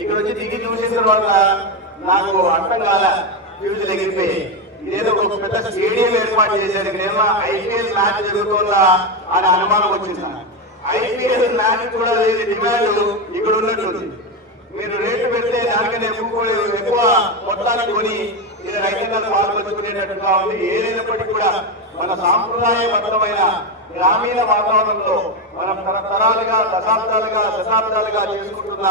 ఇక్కడ వచ్చి దిగి చూసిన తర్వాత నాకు అర్థం కాల. ఫ్యూజులు ఎగిరిపోయి ఇదేదో ఒక పెద్ద స్టేడియం ఏర్పాటు చేశారు. ఇక్కడ ఐపీఎల్ మ్యాచ్ జరుగుతుందా? అని అనుమానం వచ్చింది ఐపీఎల్ మ్యాచ్ కూడా లేని డిమాండ్ ఇక్కడ ఉన్నట్టుంది. మీరు రేటు పెడితే దానికన్నా ఎక్కువ ఎక్కువ మొత్తాన్ని కొని ఇది రైతాంగాలు పాల్పంచుకునేటట్టుగా ఉంది ఏదైనప్పటికీ కూడా మన సాంప్రదాయబద్ధమైన గ్రామీణ వాతావరణంలో మనం తరతరాలుగా దశాబ్దాలుగా దశాబ్దాలుగా చేసుకుంటున్న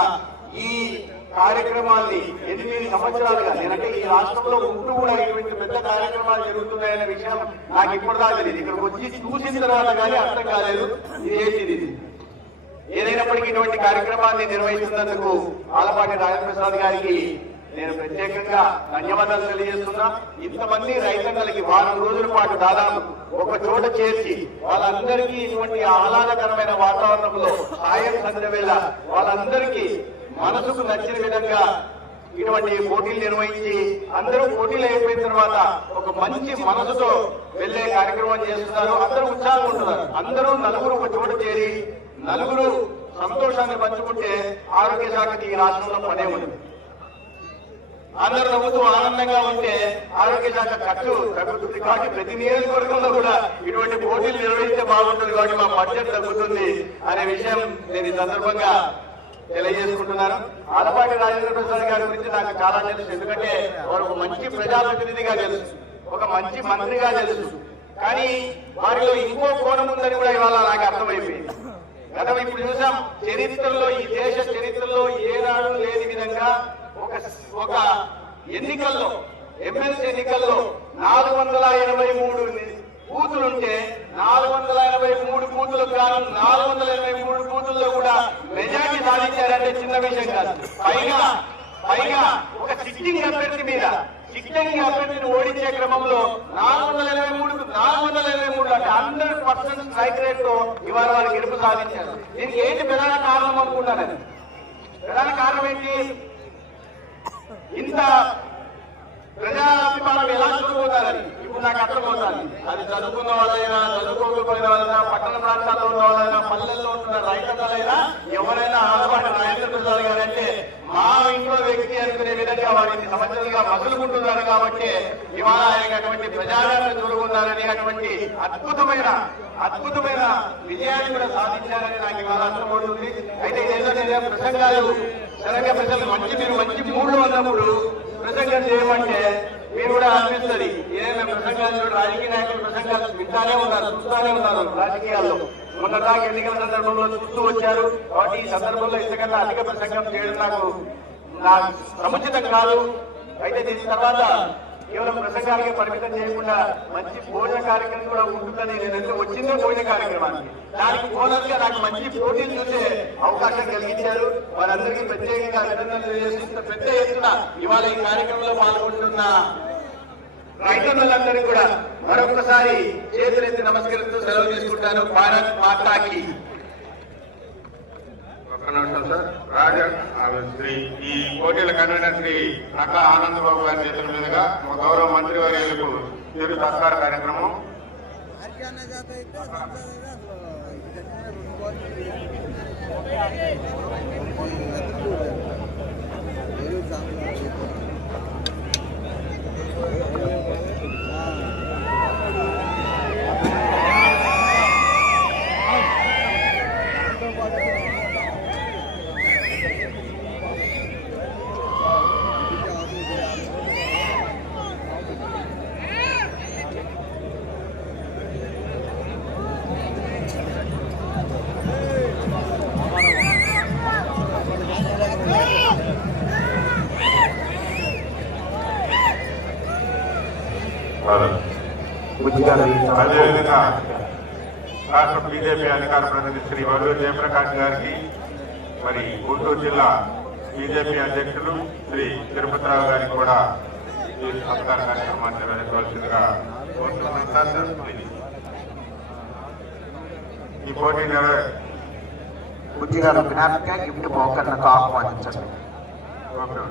ఈ కార్యక్రమాల్ని ఎనిమిది సంవత్సరాలుగా నేనంటే ఈ రాష్ట్రంలో ఉంటూ కూడా ఇటువంటి పెద్ద కార్యక్రమాలు జరుగుతున్నాయనే విషయం నాకు ఇప్పుడు తెలియదు. ఇక్కడికి వచ్చి చూసిన తర్వాత కానీ అర్థం కాలేదు. ఇది ఏంటిది? ఇది ఏదైనప్పటికీ ఇటువంటి కార్యక్రమాన్ని నిర్వహిస్తున్నందుకు ఆలపాటి రాజప్రసాద్ గారికి నేను ప్రత్యేకంగా ధన్యవాదాలు తెలియజేస్తున్నా. ఇంతమంది రైతన్నలకి వారం రోజుల పాటు దాదాపు ఒక చోట చేర్చి వాళ్ళందరికీ ఇటువంటి ఆహ్లాదకరమైన వాతావరణంలో సాయం సంధ్య వాళ్ళందరికీ మనసుకు నచ్చిన విధంగా ఇటువంటి పోటీలు నిర్వహించి అందరూ పోటీలు అయిపోయిన తర్వాత ఒక మంచి మనసుతో వెళ్ళే కార్యక్రమం చేస్తున్నారు. అందరూ ఉత్సాహంగా ఉంటున్నారు. అందరూ నలుగురు ఒక చోట చేరి నలుగురు సంతోషాన్ని పంచుకుంటే ఆరోగ్య శాఖకి ఈ రాష్ట్రంలో పనే ఉంది అందరూ నవ్వుతూ ఆనందంగా ఉంటే ఆరోగ్య శాఖ ఖర్చు తగ్గుతుంది కాబట్టి ప్రతి నియోజకవర్గంలో కూడా ఇటువంటి పోటీలు నిర్వహిస్తే బాగుంటుంది కాబట్టి మా బడ్జెట్ తగ్గుతుంది అనే విషయం నేను ఈ సందర్భంగా తెలియజేసుకుంటున్నాను ఆలపాటి రాజేంద్ర ప్రసాద్ గారి గురించి నాకు చాలా తెలుసు. ఎందుకంటే వారు ఒక మంచి ప్రజాప్రతినిధిగా తెలుసు. ఒక మంచి మంత్రిగా తెలుసు. కానీ వారిలో ఇంకో కోణం ఉందని కూడా ఇవాళ నాకు అర్థమైపోయింది. గతం ఇప్పుడు చూసాం చరిత్రలో ఈ దేశ చరిత్రలో ఏనాడు లేని విధంగా ఒక ఒక ఎన్నికల్లో ఎమ్మెల్సీ ఎన్నికల్లో నాలుగు వందల ఎనభై మూడు బూతులుంటే నాలుగు వందల ఎనభై మూడు బూతులకు గాను నాలుగు వందల ఎనభై మూడు బూతుల్లో కూడా మెజార్టీ సాధించారంటే చిన్న విషయం కాదు. పైగా పైగా ఒక సిట్టింగ్ అభ్యర్థి మీద సిట్టింగ్ అభ్యర్థిని ఓడించే క్రమంలో నాలుగు వందల ఎనభై మూడు నాలుగు వందల ఎనభై మూడు అంటే హండ్రెడ్ పర్సెంట్ స్ట్రైక్ రేట్తో ఇవాళ వారు గెలుపు సాధించారు. దీనికి ఏంటి ప్రధాన కారణం అనుకుంటాను ప్రధాన కారణం ఏంటి? ఇంత ప్రజాభిమానం ఎలా చూడబోతారని? ఇప్పుడు నాకు అర్థమవుతాను అది చదువుకున్న వాళ్ళైనా చదువుకోకపోయిన వాళ్ళైనా పట్టణ ప్రాంతాల్లో ఉన్న వాళ్ళైనా పల్లెల్లో ఉంటున్న రైతులైనా ఎవరైనా అలవాటు నాయకులు ప్రసాద్ అంటే మా ఇంట్లో వ్యక్తి అనుకునే విధంగా వారిని సమస్యలుగా మసులుకుంటున్నారు కాబట్టి ఇవాళ ఆయన అటువంటి ప్రజాదరణ చూడుకున్నారని అటువంటి అద్భుతమైన అద్భుతమైన విజయాన్ని కూడా సాధించారని నాకు ఇవాళ అర్థమవుతుంది. అయితే ఏదో ప్రసంగాలు తెలంగాణ ప్రజలు మంచి మీరు మంచి మూడు ఉన్నప్పుడు ప్రసంగం చేయమంటే మీరు కూడా అనిపిస్తుంది. ఏదైనా ప్రసంగాలు రాజకీయ నాయకులు ప్రసంగాలు వింటానే ఉన్నారు చూస్తానే ఉన్నారు రాజకీయాల్లో. మొన్నదాకా ఎన్నికల సందర్భంలో చూస్తూ వచ్చారు. కాబట్టి ఈ సందర్భంలో ఇంతకన్నా అధిక ప్రసంగం చేయడం నాకు నాకు సముచితం కాదు. అయితే దీని తర్వాత కేవలం ప్రసంగాలకే పరిమితం చేయకుండా మంచి భోజన కార్యక్రమం కూడా ఉంటుందని నేను వచ్చిందే భోజన కార్యక్రమానికి. దానికి బోనస్గా నాకు మంచి పోటీలు చూసే అవకాశం కలిగించారు. వారందరికీ ప్రత్యేకంగా అభినందనలు తెలియజేస్తూ పెద్ద ఎత్తున ఇవాళ ఈ కార్యక్రమంలో పాల్గొంటున్న రైతన్నులందరూ కూడా మరొకసారి చేతులెత్తి నమస్కరిస్తూ సెలవు తీసుకుంటాను. భారత్ మాతాకి. సార్ రాజా శ్రీ ఈ పోటీల కన్వీనర్ శ్రీ నకా ఆనంద్ బాబు గారి చేతుల మీదుగా మా గౌరవ మంత్రి వర్యులకు చిరు సత్కార కార్యక్రమం శ్రీ వల్లు జయప్రకాష్ గారికి మరి గుంటూరు జిల్లా బీజేపీ అధ్యక్షులు శ్రీ తిరుపతిరావు గారికి కూడా ఈ సత్కార కార్యక్రమాన్ని నిర్వహించవలసిందిగా కోరుతున్నాను. ఈ పోటీ నిర్వహి బుద్ధిగారు జ్ఞాపిక గిఫ్ట్ పోకర్లకు ఆహ్వానించండి ఓకే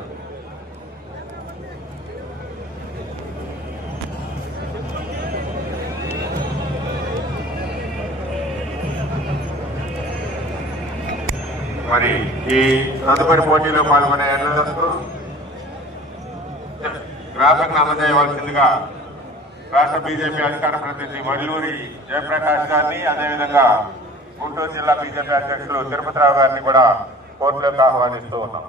మరి ఈ తదుపరి పోటీలో పాల్గొనే ఎన్నదస్తు గ్రాఫిక్ అందజేయవలసిందిగా రాష్ట్ర బీజేపీ అధికార ప్రతినిధి వల్లూరి జయప్రకాష్ గారిని అదేవిధంగా గుంటూరు జిల్లా బీజేపీ అధ్యక్షులు తిరుపతిరావు గారిని కూడా కోర్టులోకి ఆహ్వానిస్తూ ఉన్నాం.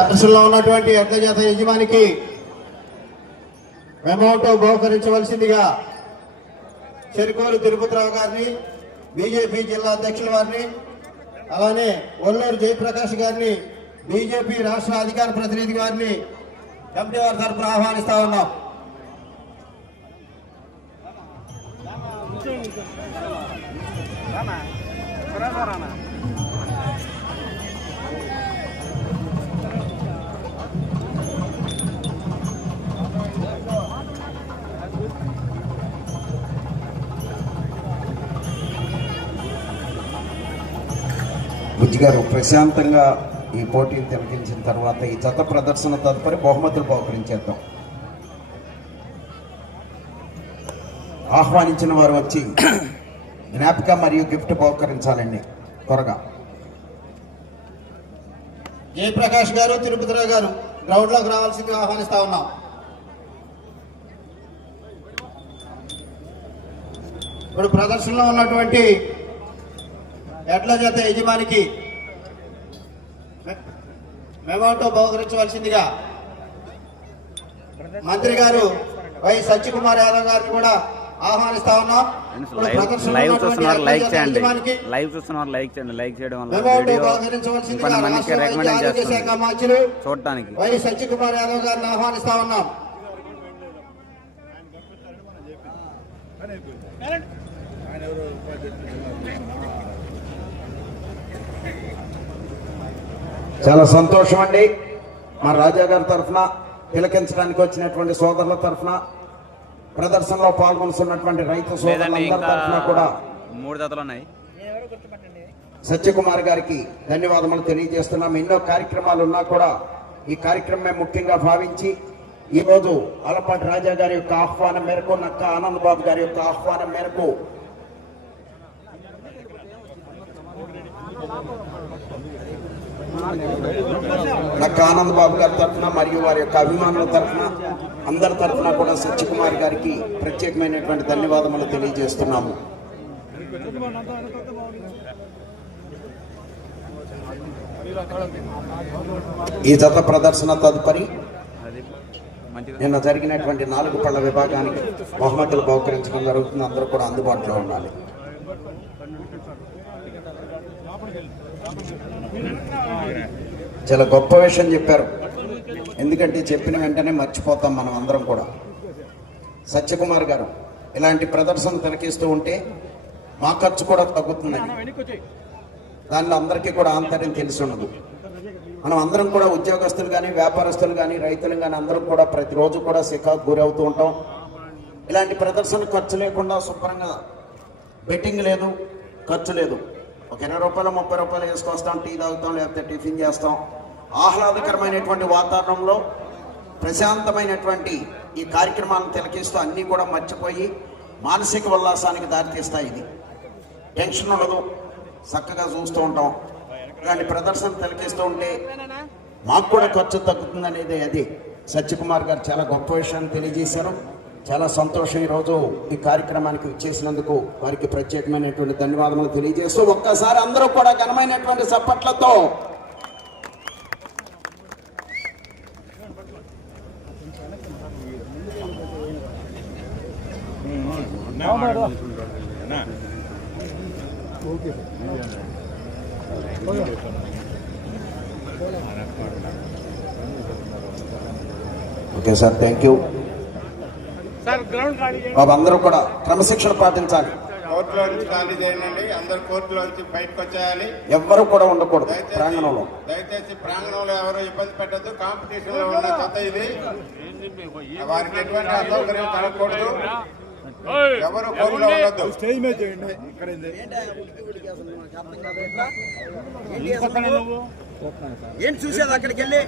ప్రదర్శనలో ఉన్నటువంటి ఎడ్ల జాత యజమానికి అమౌంట్ బహుకరించవలసిందిగా చెరుకూరు తిరుపతిరావు గారిని బీజేపీ జిల్లా అధ్యక్షుల వారిని అలానే ఒల్లూరు జయప్రకాష్ గారిని బీజేపీ రాష్ట్ర అధికార ప్రతినిధి గారిని కమిటీ వారి తరఫున ఆహ్వానిస్తా ఉన్నాం. బుజ్జి గారు ప్రశాంతంగా ఈ పోటీని తిలకించిన తర్వాత ఈ జత ప్రదర్శన తదుపరి బహుమతులు బహుకరించేద్దాం. ఆహ్వానించిన వారు వచ్చి జ్ఞాపిక మరియు గిఫ్ట్ బహుకరించాలండి. త్వరగా. జయప్రకాష్ గారు తిరుపతిరావు గారు గ్రౌండ్లోకి రావాల్సిందిగా ఆహ్వానిస్తా ఉన్నాం. ఇప్పుడు ప్రదర్శనలో ఉన్నటువంటి ఎడ్ల జత యజమానికి మెమోటో బహుకరించవలసిందిగా మంత్రి గారు వై సత్యకుమార్ యాదవ్ గారిని కూడా ఆహ్వానిస్తా ఉన్నాం. లైవ్ చూస్తున్నారు లైక్ చేయండి. లైవ్ చూస్తున్నారు లైక్ చేయండి. లైక్ చేయడం వల్ల మందికి రికమెండ్ ఆరోగ్య శాఖ చేస్తుంది మంత్రులు చూడటానికి. వై సత్యకుమార్ యాదవ్ గారిని ఆహ్వానిస్తా ఉన్నాం. చాలా సంతోషం అండి మా రాజా గారి తరఫున తిలకించడానికి వచ్చినటువంటి సోదరుల తరఫున ప్రదర్శనలో పాల్గొనుతున్నటువంటి రైతు సోదరులందరి ఇంకా తరఫున కూడా మూడు జతలు ఉన్నాయి సత్యకుమార్ గారికి ధన్యవాదములు తెలియజేస్తున్నాం. ఎన్నో కార్యక్రమాలు ఉన్నా కూడా ఈ కార్యక్రమమే ముఖ్యంగా భావించి ఈ రోజు అలపాటి రాజా గారి యొక్క ఆహ్వానం మేరకు నక్క ఆనంద్ బాబు గారి యొక్క ఆహ్వానం మేరకు నాకు ఆనంద్ బాబు గారి తరఫున మరియు వారి యొక్క అభిమానుల తరఫున అందరి తరఫున కూడా సత్యకుమార్ గారికి ప్రత్యేకమైనటువంటి ధన్యవాదములు తెలియజేస్తున్నాము. ఈ జత ప్రదర్శన తదుపరి నిన్న జరిగినటువంటి నాలుగు పళ్ళ విభాగానికి బహుమతులు బహుకరించడం జరుగుతుంది. అందరూ కూడా అందుబాటులో ఉండాలి. చాలా గొప్ప విషయం చెప్పారు. ఎందుకంటే చెప్పిన వెంటనే మర్చిపోతాం మనం అందరం కూడా. సత్యకుమార్ గారు ఇలాంటి ప్రదర్శన తిలకిస్తూ ఉంటే మా ఖర్చు కూడా తగ్గుతుందని దానిలో అందరికీ కూడా ఆంతర్యం తెలిసి ఉండదు. మనం అందరం కూడా ఉద్యోగస్తులు కానీ వ్యాపారస్తులు కానీ రైతులు కానీ అందరం కూడా ప్రతిరోజు కూడా సికాకు గురవుతూ ఉంటాం. ఇలాంటి ప్రదర్శన ఖర్చు లేకుండా శుభ్రంగా బెట్టింగ్ లేదు ఖర్చు లేదు. ఒక ఇరవై రూపాయలు ముప్పై రూపాయలు వేసుకొస్తాం టీ తాగుతాం లేకపోతే టిఫిన్ చేస్తాం. ఆహ్లాదకరమైనటువంటి వాతావరణంలో ప్రశాంతమైనటువంటి ఈ కార్యక్రమాలను తిలకిస్తూ అన్నీ కూడా మర్చిపోయి మానసిక ఉల్లాసానికి దారితీస్తాయి ఇది. టెన్షన్ ఉండదు. చక్కగా చూస్తూ ఉంటాం. ఇలాంటి ప్రదర్శన తిలకిస్తూ ఉంటే మాకు కూడా ఖర్చు తగ్గుతుంది అనేది అది. సత్యకుమార్ గారు చాలా గొప్ప విషయాన్ని తెలియజేశారు. చాలా సంతోషం ఈరోజు ఈ కార్యక్రమానికి ఇచ్చేసినందుకు వారికి ప్రత్యేకమైనటువంటి ధన్యవాదములు తెలియజేస్తూ ఒక్కసారి అందరూ కూడా ఘనమైనటువంటి చప్పట్లతో. ఓకే సార్ థ్యాంక్ యూ బాబు అందరూ కూడా క్రమశిక్షణ పాటించాలి. కోర్టులో నుంచి ఖాళీ చేయండి. అందరు కోర్టులో నుంచి బయటకు వచ్చేయాలి ఎవ్వరు కూడా ఉండకూడదు ప్రాంగణంలో. దయచేసి ప్రాంగణంలో ఎవరు ఇబ్బంది పెట్టద్దు. కాంపిటీషన్లో ఉన్న జత ఇది. వారికి ఎటువంటి అసౌకర్యం కలగకూడదు. ఎవరు కోర్టులో ఉండొద్దు. ఏంటి చూసేది అక్కడికి వెళ్ళు?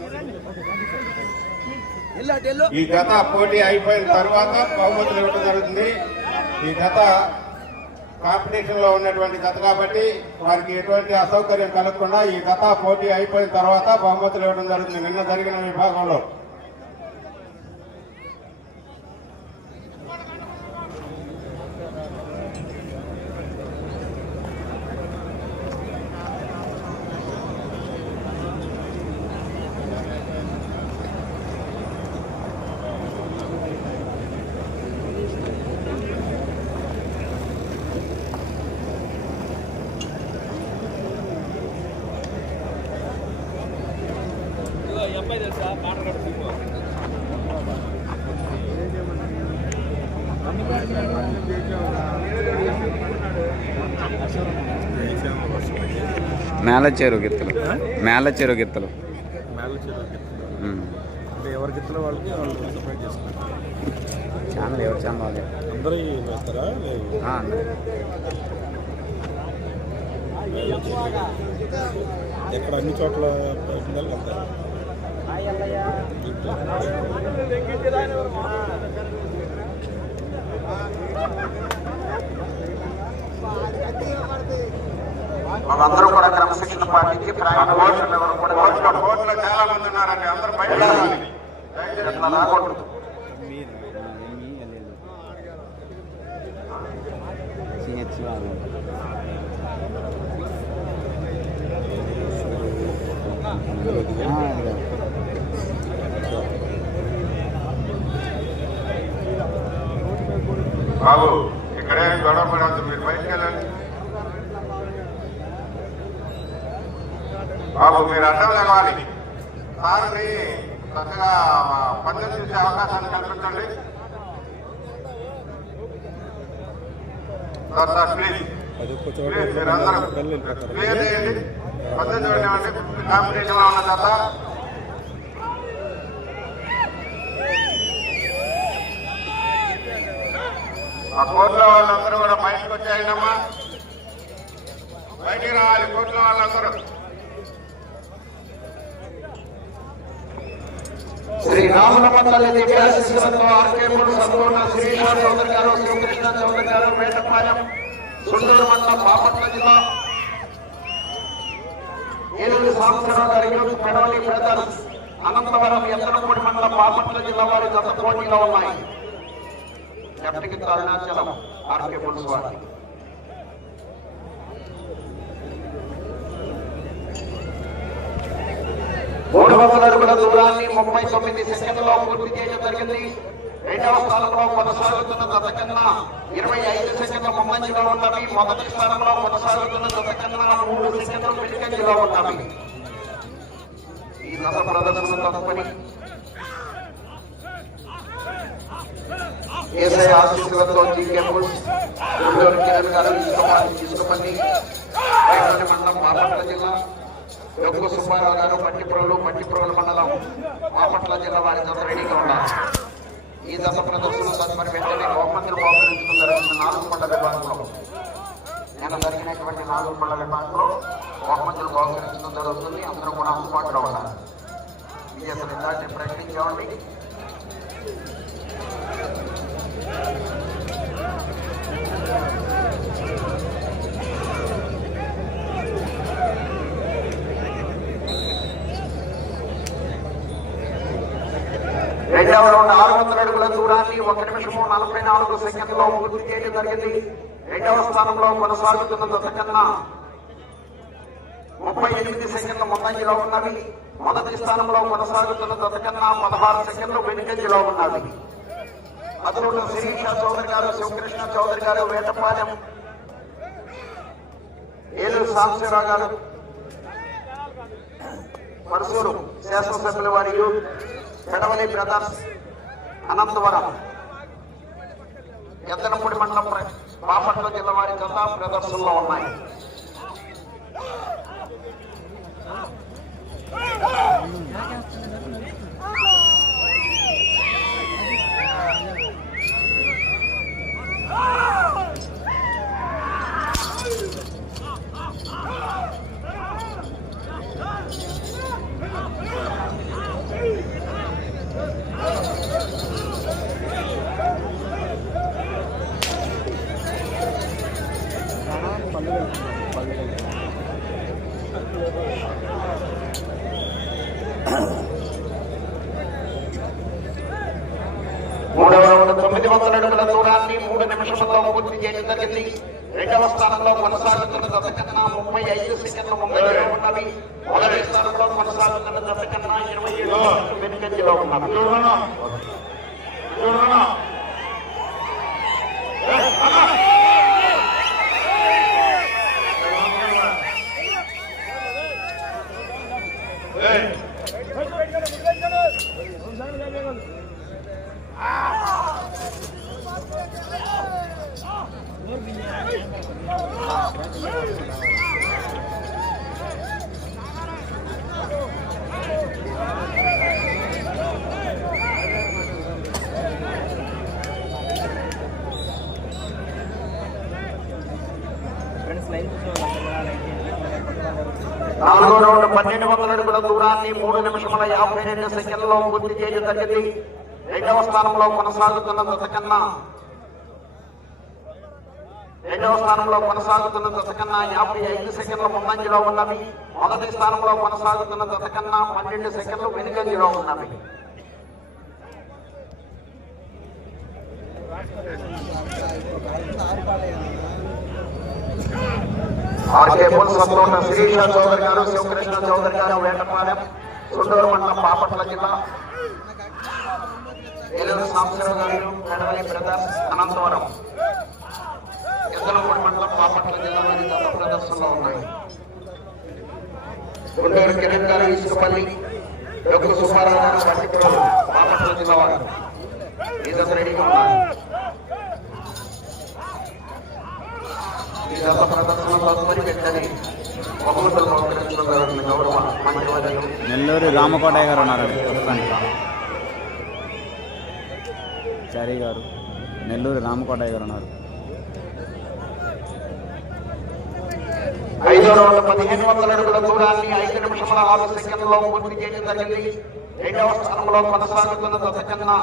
ఈ జత పోటీ అయిపోయిన తర్వాత బహుమతులు ఇవ్వడం జరుగుతుంది. ఈ జత కాంపిటీషన్లో ఉన్నటువంటి జత కాబట్టి వారికి ఎటువంటి అసౌకర్యం కలగకుండా ఈ జత పోటీ అయిపోయిన తర్వాత బహుమతులు ఇవ్వడం జరుగుతుంది. నిన్న జరిగిన విభాగంలో. మేళ చెరువు గిత్తలు. మేళ చెరువు గిత్తలు ఎవరి గిత్తలో వాళ్ళకి వాళ్ళు చేసుకుంటారు ఛానల్ ఎవరు? ఛానల్ వాళ్ళే. అందరూ వేస్తారా? అందరూ. ఎక్కడ అన్ని చోట్ల వెళ్తారు వాళ్ళందరూ కూడా కోర్టులో కోర్టులో చాలా మంది ఉన్నారండి. అందరూ బయట రాకూడదు. బాబు ఇక్కడే గొడవ పడవద్దు మీరు బయటకు బాబు మీరు అడ్డం లేవాలి. సార్ని చక్కగా పద్ధతి చూసే అవకాశాన్ని కల్పించండి. సార్ సార్ ప్లీజ్ క్లియర్ చేయండి. పద్ధతి చూడండి ఉన్న తర్వాత. ఆ కోర్టులో వాళ్ళందరూ కూడా బయటకు వచ్చాయండమ్మా. బయటికి రావాలి కోర్టులో వాళ్ళందరూ. శ్రీ రాముల మండలి దివ్యాశిస్సులతో ఆర్కేపుడు సంపూర్ణ శ్రీశ్వర చౌదరి గారు చౌదరి గారు సుందూరు మండలం బాపట్ల జిల్లా. ఏడు సాంబశివరావు గారి పెడవలి బ్రదర్స్ అనంతవరం ఎత్తనపూడి మండలం బాపట్ల జిల్లా వారి గత పోటీలో ఉన్నాయి. కెప్టెన్ అరుణాచలం ఆర్కేపుడు స్వామి మూడు వందల అడుగుల దూరాన్ని ముప్పై తొమ్మిది సెకండ్లో పూర్తి చేయడం జరిగింది. రెండవ స్థానంలో కొనసాగుతున్న గత కన్నా ఇరవై ఐదు సెకండ్ల ముందంజలో ఉన్నవి. మొదటి స్థానంలో కొనసాగుతున్న గత కన్నా మూడు సెకండ్లు వెనుకంజలో ఉన్నవి. ఈ దశ ప్రదర్శన తప్పని ఏసఐ ఆశీస్సులతో జీకే కిరణ్ గారు ఇసుకపల్లి ఇసుకపల్లి మండలం బాపట్ల జిల్లా యొక్క సుబ్బారావు గారు పట్టిప్రోలు పట్టిప్రోలు మండలం బాపట్ల జిల్లా వారి జత రెడీగా ఉన్నారు. ఈ దశ ప్రదర్శన తదుపరి వెంటనే బహుమతులు బహుకరించడం జరిగిన నాలుగు పండ్ల విభాగంలో. నిన్న జరిగినటువంటి నాలుగు పండ్ల విభాగంలో బహుమతులు బహుకరించడం జరుగుతుంది. అందరూ కూడా అందుబాటులో ఉన్నారు. ఇది అసలు ఇలాంటి ప్రకటించామండి. రెండవ రౌండ్ ఆరు వందల అడుగుల దూరాన్ని ఒక నిమిషము నలభై నాలుగు సెకండ్లో పూర్తి చేయడం జరిగింది. రెండవ స్థానంలో కొనసాగుతున్న దశ కన్నా ముప్పై ఎనిమిది సెకండ్ల ముందంజలో ఉన్నవి. మొదటి స్థానంలో కొనసాగుతున్న దశ కన్నా పదహారు సెకండ్లు వెనుకంజలో ఉన్నవి. అతను శిరీష చౌదరి గారు శివకృష్ణ చౌదరి గారు వేటపాలెం ఏలూరు సాంబశివరావు గారు పరసూరు శాసనసభ్యుల వారి పెడవలి బ్రదర్స్ అనంతవరం ఎద్దనపూడి మండలం బాపట్ల జిల్లా వారి జత ప్రదర్శనలో ఉన్నాయి మూడవ రౌండ్ తొమ్మిది వందల అడుగుల దూరాన్ని మూడు నిమిషంలో పూర్తి చేయడం జరిగింది. రెండవ స్థానంలో కొనసాగుతున్న దశ కన్నా ముప్పై ఐదు సెకండ్లు ముందంజలో ఉన్నవి. మొదటి స్థానంలో కొనసాగుతున్న దశ కన్నా ఇరవై ఏడు సెకండ్లు వెనుకంజలో ఉన్నవి. రౌండ్ పన్నెండు వందల అడుగుల దూరాన్ని మూడు నిమిషముల యాభై రెండు సెకండ్లో పూర్తి చేయడం జరిగింది. రెండవ స్థానంలో కొనసాగుతున్న దశ కన్నా రెండవ స్థానంలో కొనసాగుతున్న దశ కన్నా యాభై ఐదు సెకండ్ల ముందంజలో ఉన్నవి. మొదటి స్థానంలో కొనసాగుతున్న దశ కన్నా పన్నెండు సెకండ్లు వెనుకంజలో ఉన్నవి. ఆర్కే పుల్సంతో శిరీష చౌదరి గారు శివకృష్ణ చౌదరి గారు వేటపాలెం చుండూరు మండలం బాపట్ల జిల్లా. ఏలూరు సాంబశివరావు గారు మెడవలి బ్రదర్స్ అనంతవరం. ఎద్దలపూడి మండలం బాపట్ల జిల్లాలోని గత ప్రదర్శనలో ఉన్నాయి. గుంటూరు కిరణ్ గారు ఇసుకపల్లి డొక్కు సుబ్బారావు గారు పట్టిపురం బాపట్ల జిల్లా వారు. ఈ రెడీగా ఉన్నారు. గత ప్రదర్శనలో తదుపరి పెట్టని బహుమతులు సౌకరించిన గౌరవ మంత్రివర్యులు నెల్లూరు రామకోటయ్య గారు ఉన్నారు ప్రస్తుతానికి. చారి గారు నెల్లూరు రామకోటయ్య గారు ఉన్నారు. ఐదో రౌండ్ పదిహేను వందల అడుగుల దూరాన్ని ఐదు నిమిషముల ఆరు సెకండ్లో పూర్తి చేయడం జరిగింది. రెండవ స్థానంలో కొనసాగుతున్న దశ కన్నా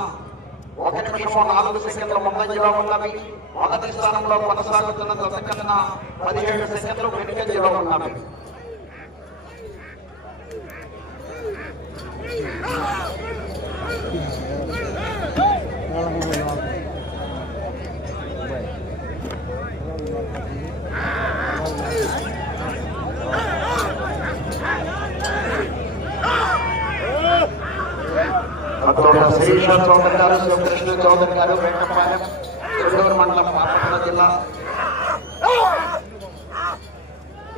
ఒక నిమిషం నాలుగు సెకండ్ల ముందంజలో ఉన్నది. మొదటి స్థానంలో కొనసాగుతున్న దశ కన్నా పదిహేడు సెకండ్లు వెనుకంజలో ఉన్నవి అతోట శ్రీష చౌదరి గారు శివకృష్ణ చౌదరి గారు వెంకపాలెం చుండూరు మండలం బాపట్ల జిల్లా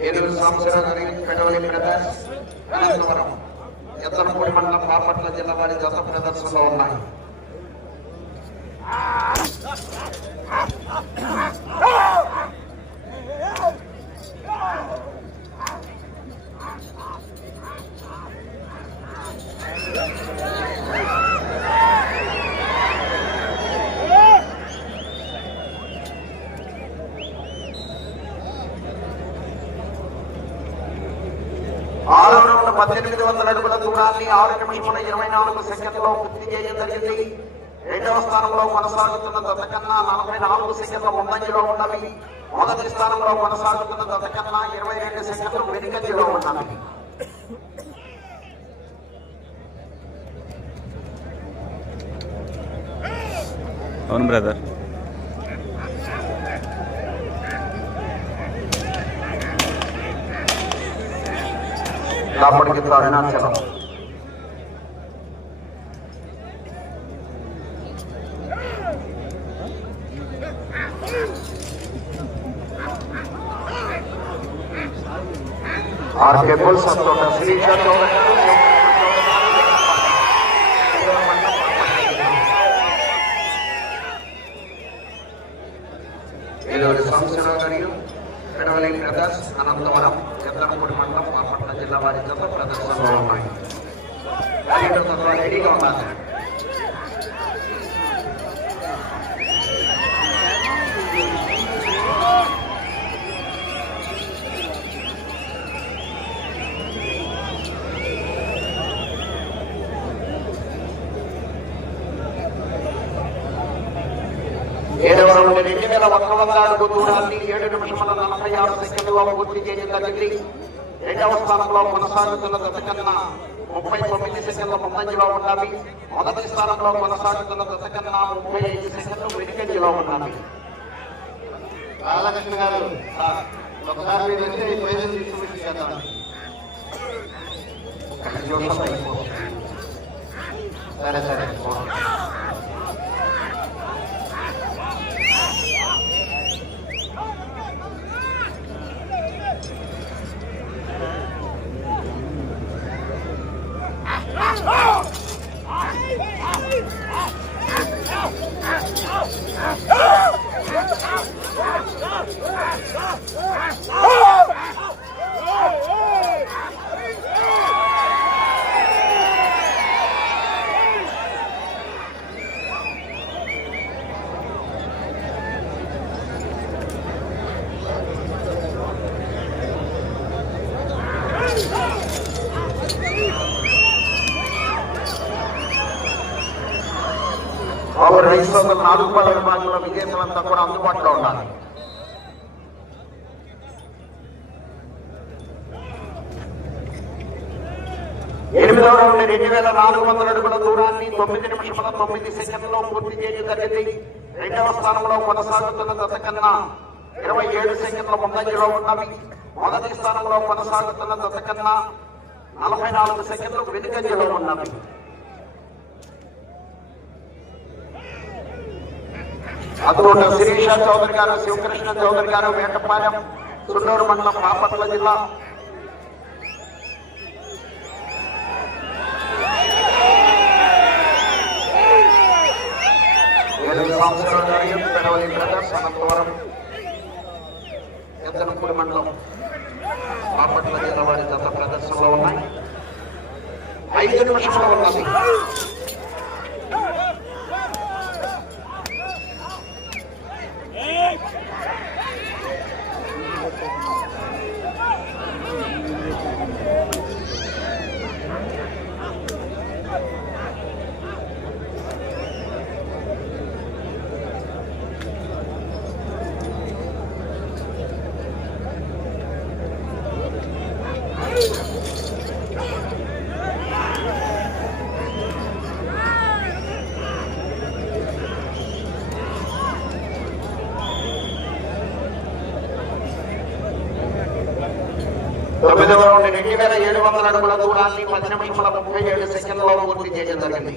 ఏలూరు సాంబశివరావు గారి పెడవలి బ్రదర్స్ అనంతవరం ఎత్తనపూడి మండలం బాపట్ల జిల్లా వారి జత ప్రదర్శనలో ఉన్నాయి ఆరో రౌండ్ పద్దెనిమిది వందల అడుగుల దూరాన్ని ఆరు నిమిషముల ఇరవై నాలుగు సెకండ్లో పూర్తి చేయడం జరిగింది. రెండవ స్థానంలో కొనసాగుతున్న దత నలభై నాలుగు సెకండ్ల ముందంజలో ఉన్నవి. మొదటి స్థానంలో కొనసాగుతున్న దత ఇరవై రెండు సెకండ్లు వెనుకంజలో ఉన్నవి. అవును బ్రదర్. कापड़ के साधना चला। आर के पुल सत्तों का श्री चतुर्थ ಸಂಸ್ಥೆ పెడవలి బ్రదర్స్ అనంతవరం చంద్రపూడి మండలం మా జిల్లా వారి జత ప్రదర్శనలో ఉన్నాయి రెడీగా ఉన్నారు వేల అడుగు దూరాన్ని ఏడు నిమిషముల నలభై ఆరు సెకండ్లో పూర్తి చేయడం జరిగింది. రెండవ స్థానంలో కొనసాగుతున్న దశ కన్నా ముప్పై తొమ్మిది సెకండ్ల ముందంజలో ఉన్నవి. మొదటి స్థానంలో కొనసాగుతున్న కన్నా ముప్పై ఐదు సెకండ్లు వెనుకంజలో ఉన్నవి. బాలకృష్ణ గారు సార్, ఒకసారి మీరు వచ్చి చేద్దాం. సరే సరే. నాలుగు పళ్ళ విభాగంలో కూడా అందుబాటులో ఉండాలి. ఎనిమిదవ నుండి రెండు వేల నాలుగు వందల అడుగుల దూరాన్ని తొమ్మిది నిమిషముల తొమ్మిది సెకండ్లో పూర్తి చేయడం జరిగింది. రెండవ స్థానంలో కొనసాగుతున్న దశ కన్నా ఇరవై ఏడు సెకండ్ల ముందంజలో ఉన్నవి. మొదటి స్థానంలో కొనసాగుతున్న దశ కన్నా నలభై నాలుగు సెకండ్లు వెనుకంజలో ఉన్నవి. అతోట శిరీష చౌదరి గారు శివకృష్ణ చౌదరి గారు వేటపాలెం సున్నూరు మండలం బాపట్ల జిల్లా. ఏడు సంవత్సరాల పెడవలి బ్రదర్స్ అనంతవరం ఎద్దనపూడి మండలం బాపట్ల జిల్లా వారి గత ప్రదర్శనలో ఉన్నాయి. ఐదు నిమిషంలో ఉన్నది. తొమ్మిదవ రౌండ్ రెండు వేల ఏడు వందల అడుగుల దూరాన్ని పది నిమిషముల ముప్పై ఏడు సెకండ్లలో పూర్తి చేయడం జరిగింది.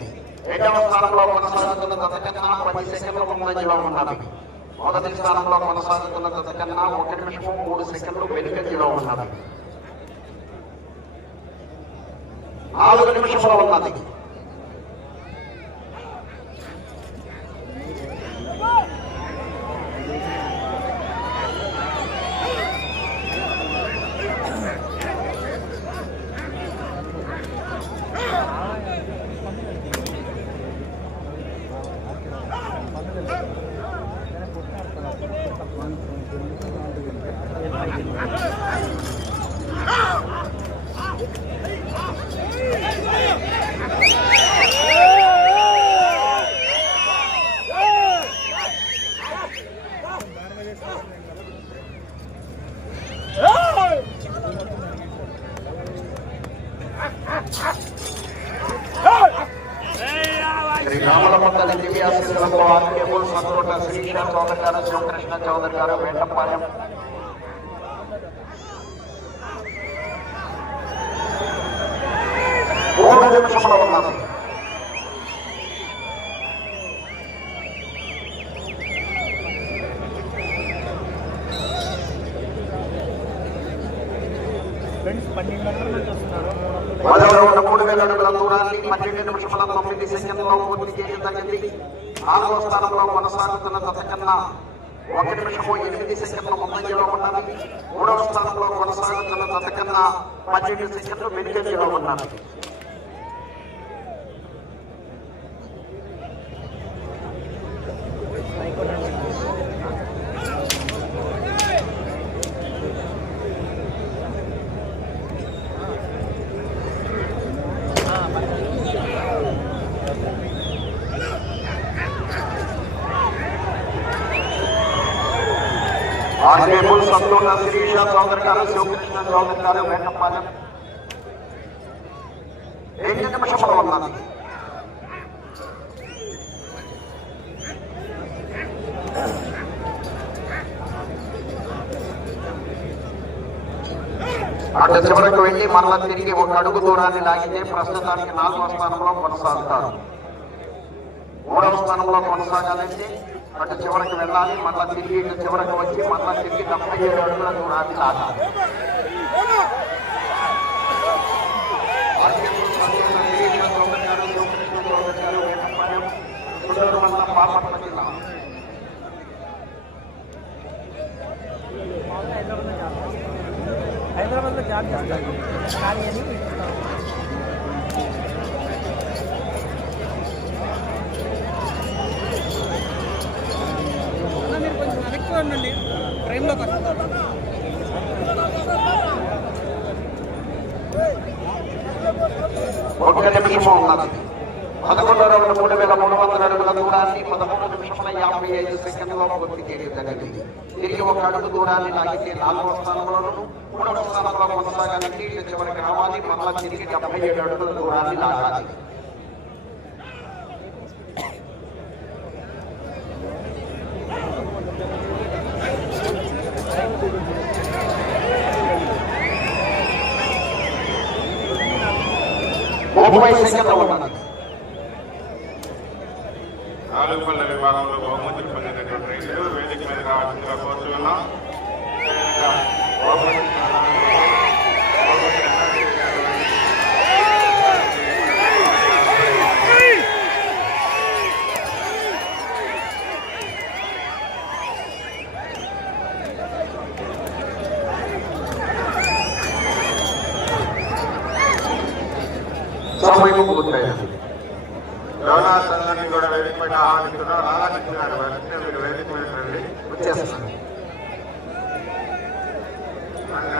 రెండవ స్థానంలో కొనసాగుతున్న దశ పది సెకండ్ల ముందంజలో ఉన్నది. మొదటి స్థానంలో కొనసాగుతున్న దశ ఒక మూడు సెకండ్లు వెనుకంజలో ఉన్నది. నాలుగు నిమిషంలో ఉన్నది. ఆర్కేబుల్ సతోట శ్రీకృష్ణ చౌదరి గారు శివకృష్ణ చౌదరి గారు వేటపాలెం మూడు నిమిషంలో ఉన్నది పదవ రౌండ్ మూడు వేల అడుగుల దూరాన్ని పన్నెండు నిమిషముల తొమ్మిది సెకండ్లో పూర్తి చేయడం. జరిగింది నాలుగో స్థానంలో కొనసాగుతున్న దశ కన్నా ఒక నిమిషము ఎనిమిది సెకండ్ల ముందంజలో ఉన్నది. మూడవ స్థానంలో కొనసాగుతున్న దశ కన్నా పన్నెండు సెకండ్లు వెనుకంజలో ఉన్నది. ఆర్కేపుల్ సంతూర్ణ శిరీష చౌదరి గారు శివకృష్ణ చౌదరి గారు రెండు ఉన్నది అటు చివరకు మరలా తిరిగి ఒక అడుగు దూరాన్ని లాగితే ప్రస్తుతానికి నాలుగవ స్థానంలో కొనసాగుతారు. మూడవ స్థానంలో కొనసాగాలంటే అటు చివరికి వెళ్ళాలి మళ్ళా తిరిగి ఇటు చివరికి వచ్చి మళ్ళా తిరిగి డెబ్బై ఏడు అడుగుల దూరాన్ని దాటాలి గుంటూరు మండలం జిల్లా హైదరాబాద్లో జాబ్ చేస్తాను కానీ అని ఫ్రేమ్లోకి వస్తుంది ఒక్క నిమిషం ఉన్నది పదకొండు రోజుల మూడు వేల మూడు వందల అడుగుల దూరాన్ని పదమూడు నిమిషముల యాభై ఐదు సెకండ్లలో పూర్తి చేయడం జరిగింది తిరిగి ఒక అడుగు దూరాన్ని లాగితే నాలుగవ స్థానంలోను మూడవ స్థానంలో కొనసాగాలంటే ఇటు చివరికి రావాలి మరలా తిరిగి డెబ్బై ఏడు అడుగుల దూరాన్ని లాగాలి ముప్పై సెకండ్లు ఉన్నది నాలుగు పళ్ళ విభాగంలో బహుమతి పొందినటువంటి రైతులు వేదిక మీద రావాల్సిందిగా కోరుతున్నాం అదేవిధంగా బహుమతి సమయం పూర్తయింది డోనాస్ అందరినీ కూడా వేదిక పైన ఆహ్వానిస్తున్నాం రాధాకృష్ణ గారు వెంటనే మీరు వేదిక మీద రండి వచ్చేస్తున్నాను అది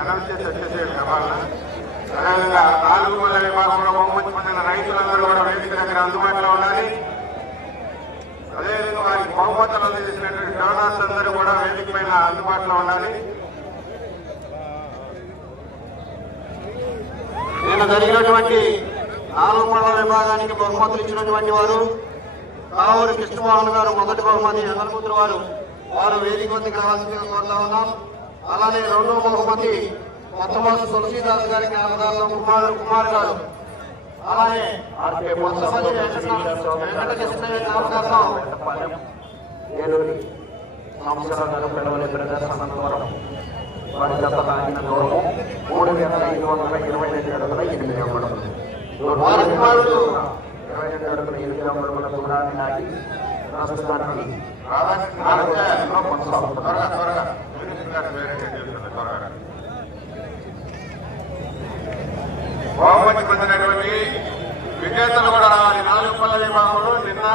అనౌన్స్ చేసి వచ్చేసేయండి కావాలన్నా అదేవిధంగా నాలుగు వేల విభాగంలో బహుమతి పొందిన రైతులందరూ కూడా వేదిక దగ్గర అందుబాటులో ఉండాలి అదేవిధంగా వారికి బహుమతులు అందించినటువంటి డోనార్స్ అందరూ కూడా వేదిక పైన అందుబాటులో ఉండాలి నిన్న జరిగినటువంటి నాలుగు మండల విభాగానికి బహుమతులు ఇచ్చినటువంటి వారు కావూరి కృష్ణమోహన్ గారు మొదటి బహుమతి ఎన్నరపుత్ర వారు. వారు వేదిక వద్దకు రావాల్సిందిగా కోరుతా ఉన్నాం. అలానే రెండవ బహుమతి మొట్టమొదటి తులసీదాస్ గారికి అవదాసం కుమారుడు కుమార్ గారు. అలానే వారి గత తాగిన దూరము మూడు వేల ఐదు వందల ఇరవై రెండు అడుగుల ఎనిమిది అమ్మడం వారి నాటి ప్రస్తుతానికి బహుమతి పొందినటువంటి విజేతలు కూడా రావాలి. నాలుగు పల్లె విభాగంలో నిన్న